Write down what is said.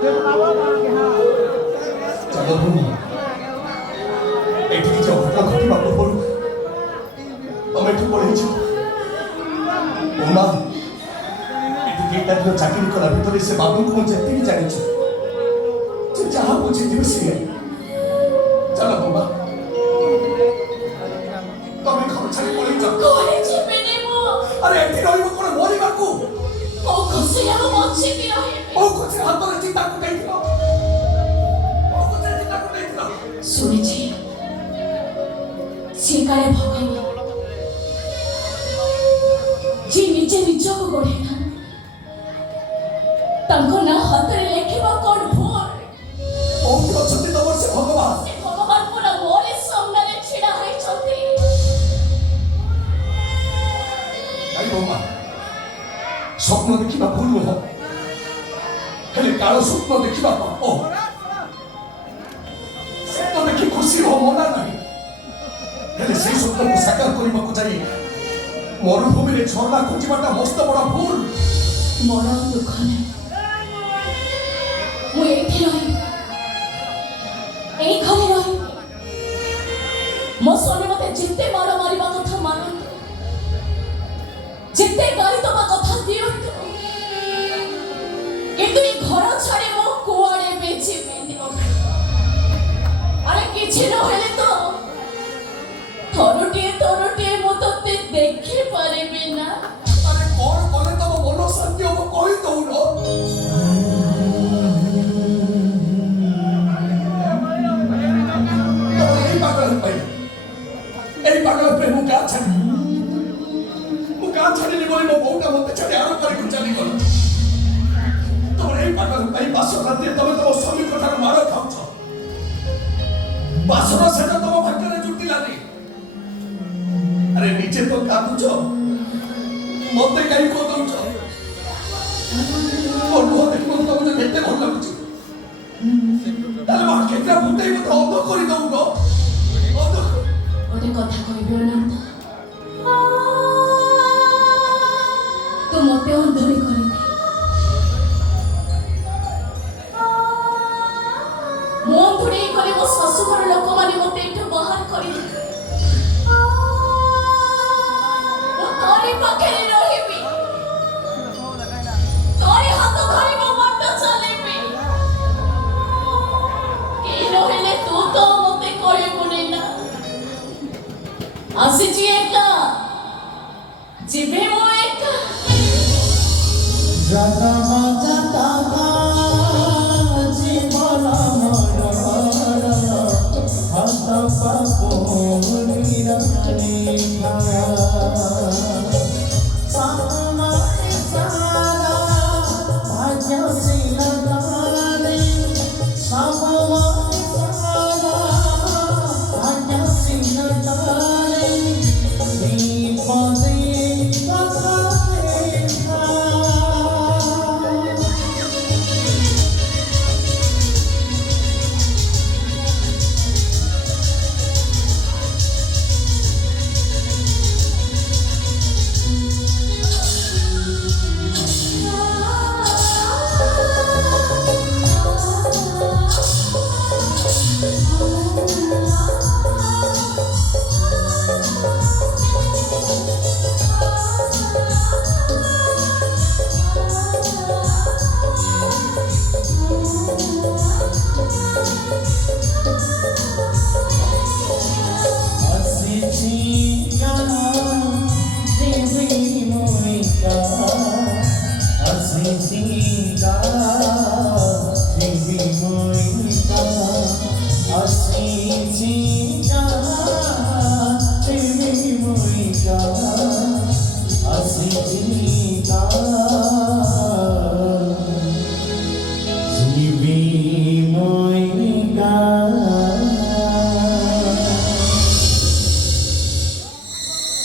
ଜଗନ୍ନାଥ ଏଠି କିଛି ଅଘଟଣା ଘଟିବା ପୂର୍ବରୁ ଆମେ ଏଠୁ ପଳେଇଛୁ। ଏଠି ଦିଟା ଦିନ ଚାକିରି କଲା ଭିତରେ ସେ ବାବୁଙ୍କୁ ମୁଁ ଯେତିକି ଜାଣିଛୁ ଯେ ଯାହା ବୁଝିଥିବେ ସିଏ ଚାଲ ବୋମା ତମେ ଘର ଛାଡ଼ି ପଳେଇଛ। ଆରେ ଏଠି ରହିବ କଣ ମରିବାକୁ? ମୋ ଖୁସିରେ ହାତରେ ଚିତାକୁ ଦେଇଥିଲ। ଶୁଣିଛି ସେ କାଳେ ଭଗବାନ ଯିଏ ନିଜେ ନିଜକୁ ଗଢ଼େନା ତାଙ୍କ ନାଁ ହାତରେ ଲେଖିବା କଣ ଭୁଲ? କୋଉଠି ଅଛନ୍ତି ତମର ସେ ଭଗବାନ? ସେ ଭଗବାନ ପୁରା ମୋରି ସାମ୍ନାରେ ଛିଡ଼ା ହୋଇଛନ୍ତି। ସ୍ୱପ୍ନ ଦେଖିବା ଭୁଲ ନୁହଁ, ହେଲେ କାଳ ସ୍ୱପ୍ନ ଦେଖିବା ପାପ। ସ୍ୱପ୍ନ ଦେଖି ଖୁସି ରହ ମନା ନାହିଁ, ହେଲେ ସେଇ ସ୍ୱପ୍ନକୁ ସାକାର କରିବାକୁ ଯାଇ ମରୁଭୂମିରେ ଝରଣା ଖୋଜିବାଟା ମସ୍ତ ବଡ଼ ଭୁଲ। ମୋର ଦୁଃଖ ନାହିଁ, ମୁଁ ଏଇଠି ରହିବି, ଏଇ ଘରେ ରହିବି। ମୋ ସ୍ୱାମୀ ମତେ ଯେତେ ମାଡ଼ ମାରିବା କଥା ମାନନ୍ତୁ, ଯେତେ ଗାଳି ଦବା କଥା ଦିଅନ୍ତୁ, କିନ୍ତୁ ଏ ଘର ଛାଡ଼ି ମୁଁ କୁଆଡ଼େ ବି ଯିବିନି। ଆରେ କିଛି ନହେଲେ ତ ଥରୁଟିଏ ମୁଁ ତତେ ଦେଖିପାରିବି ନା। ଆରେ କଣ କଲେ ତମ ମନ ଶାନ୍ତି ହବ କହି ଦଉନ? ଏଇ ପାଗଳ ପାଇଁ ମୁଁ ଗାଁ ଛାଡ଼ିଲି ବୋଲି ମୋ ବୋଉଟା ମତେ ଛାଡ଼ି ଆର ପାରିକୁ ଚାଲିଗଲା। ତମର ଏଇ ପାଗଳ ପାଇଁ ବାସ ରାତିରେ ତମେ ତମ ସ୍ୱାମୀଙ୍କ ଠାରୁ ମାଡ଼ ଖାଉଛ। ବାସର ସେଟା ତମ ଭାଗ୍ୟରେ ଜୁଟିଲାନି। ଆରେ ନିଜେ ତ କାନ୍ଦୁଛ, ମତେ କାହିଁ କହୁଛ? ମୋ ଲୁହ ଦେଖିବାକୁ ତମକୁ କେତେ ଭଲ ଲାଗୁଛି। ତାହେଲେ ମୋ ଆଖିଟା ଫୁଟେଇ ମତେ ଅନ୍ଧ କରି ଦଉନ। ଗୋଟେ କଥା କହିବି ଅନନ୍ତ, ତୁ ମତେ ଅନ୍ଧଳି କରିଦେ। ମୁଁ ଅନ୍ଧୁଡ଼ି କରି ମୋ ଶାଶୁଘର ଲୋକମାନେ ମତେ ଏଠୁ ବାହାର କରିଦେଲେ। ମୁଁ ତୋରି ପାଖରେ ରହିବି, ତୋରି ହାତ ଧରି ମୋ ବାଟ ଚାଲିବି। କେହି ନହେଲେ ତୁ ତ ମତେ କହିବୁନି ନା। ଆସିଛି ଏକା, ଯିବି ମୁଁ ଏକା।